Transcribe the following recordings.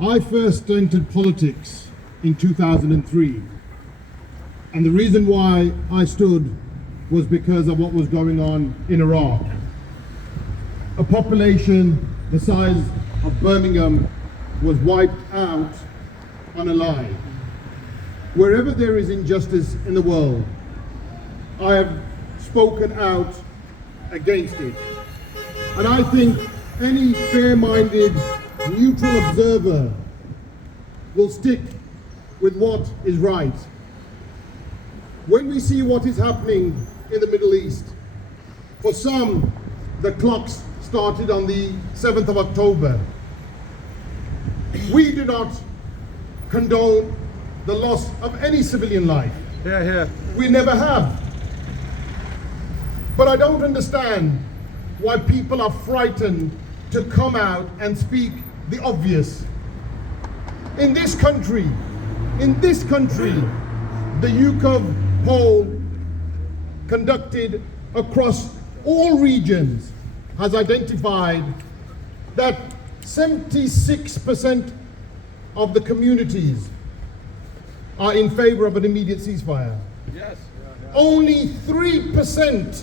I first entered politics in 2003, and the reason why I stood was because of what was going on in Iraq. A population the size of Birmingham was wiped out on a lie. Wherever there is injustice in the world, I have spoken out against it. And I think any fair-minded, neutral observer will stick with what is right. When we see what is happening in the Middle East, for some, the clocks started on the 7th of October. We do not condone the loss of any civilian life. We never have. But I don't understand why people are frightened to come out and speak the obvious. In this country, the YouGov poll conducted across all regions has identified that 76% of the communities are in favor of an immediate ceasefire. Yes. Only 3%,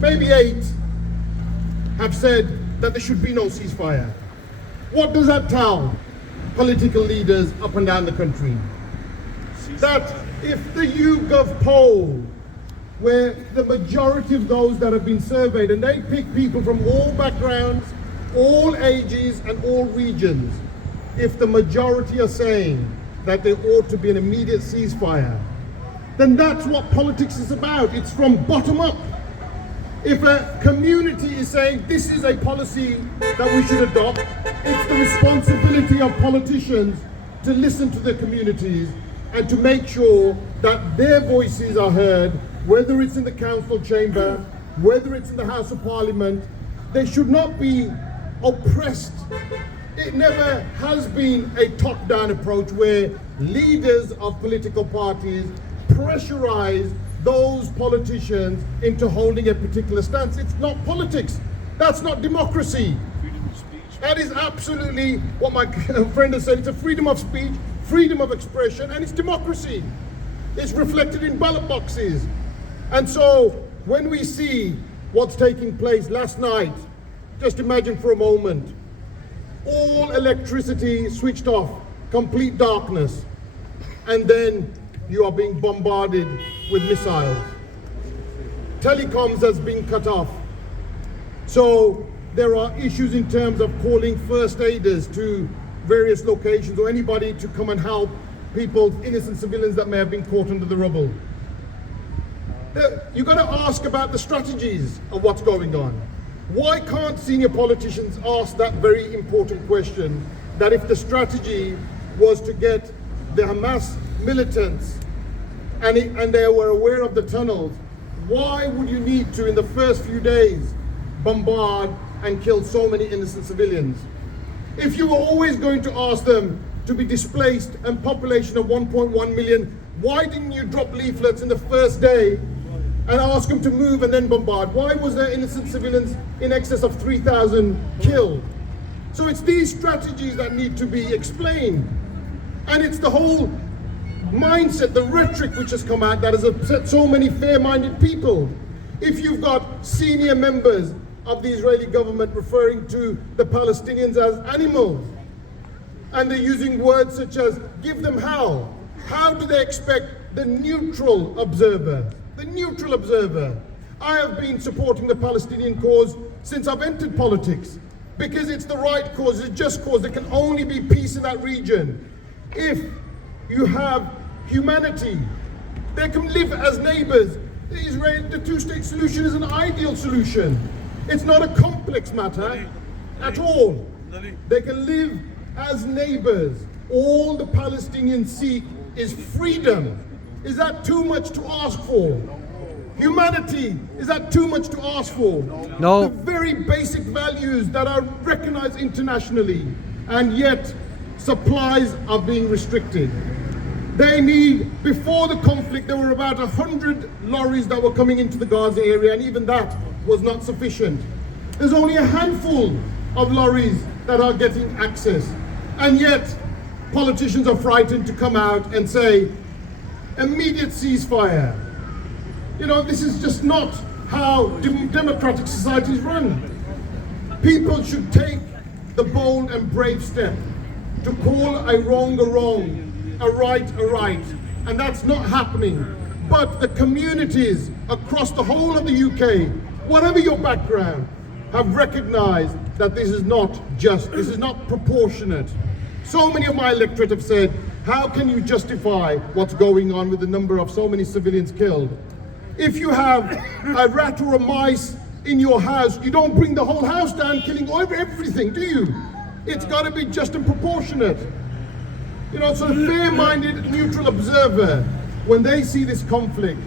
maybe 8%, have said that there should be no ceasefire. What does that tell political leaders up and down the country? That if the YouGov poll, where the majority of those that have been surveyed, and they pick people from all backgrounds, all ages and all regions, if the majority are saying that there ought to be an immediate ceasefire, then that's what politics is about. It's from bottom up. If a community is saying this is a policy that we should adopt, it's the responsibility of politicians to listen to the communities and to make sure that their voices are heard, whether it's in the council chamber, whether it's in the House of Parliament. They should not be oppressed. It never has been a top-down approach where leaders of political parties pressurize those politicians into holding a particular stance. It's not politics. That's not democracy. Freedom of speech. That is absolutely what my friend has said. It's a freedom of speech, freedom of expression, and it's democracy. It's reflected in ballot boxes. And so when we see what's taking place last night, just imagine for a moment, all electricity switched off, complete darkness, and then you are being bombarded with missiles. Telecoms has been cut off. So there are issues in terms of calling first aiders to various locations or anybody to come and help people, innocent civilians that may have been caught under the rubble. You've got to ask about the strategies of what's going on. Why can't senior politicians ask that very important question, that if the strategy was to get the Hamas militants and they were aware of the tunnels, why would you need to, in the first few days, bombard and kill so many innocent civilians? If you were always going to ask them to be displaced and population of 1.1 million, why didn't you drop leaflets in the first day and ask them to move and then bombard? Why was there innocent civilians in excess of 3,000 killed? So it's these strategies that need to be explained. And it's the whole mindset, the rhetoric which has come out that has upset so many fair-minded people. If you've got senior members of the Israeli government referring to the Palestinians as animals, and they're using words such as give them hell, how do they expect the neutral observer? The neutral observer. I have been supporting the Palestinian cause since I've entered politics, because it's the right cause, it's a just cause. There can only be peace in that region if you have humanity. They can live as neighbors. The two-state solution is an ideal solution. It's not a complex matter at all. They can live as neighbors. All the Palestinians seek is freedom. Is that too much to ask for? Humanity, is that too much to ask for? No. The very basic values that are recognized internationally, and yet supplies are being restricted. They need, before the conflict, there were about 100 lorries that were coming into the Gaza area, and even that was not sufficient. There's only a handful of lorries that are getting access. And yet, politicians are frightened to come out and say, immediate ceasefire. You know, this is just not how democratic societies run. People should take the bold and brave step to call a wrong, a right, and that's not happening. But the communities across the whole of the UK, whatever your background, have recognized that this is not just, this is not proportionate. So many of my electorate have said, how can you justify what's going on with the number of so many civilians killed? If you have a rat or a mice in your house, you don't bring the whole house down killing everything, do you? It's got to be just and proportionate. You know, so a fair-minded, neutral observer, when they see this conflict,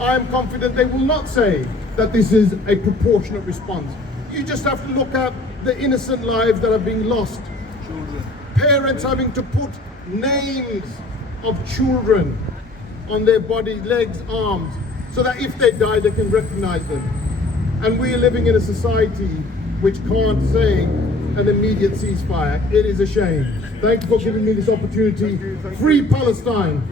I am confident they will not say that this is a proportionate response. You just have to look at the innocent lives that are being lost. Children. Parents having to put names of children on their body, legs, arms, so that if they die, they can recognize them. And we're living in a society which can't say an immediate ceasefire. It is a shame. Thank you for giving me this opportunity. Free Palestine.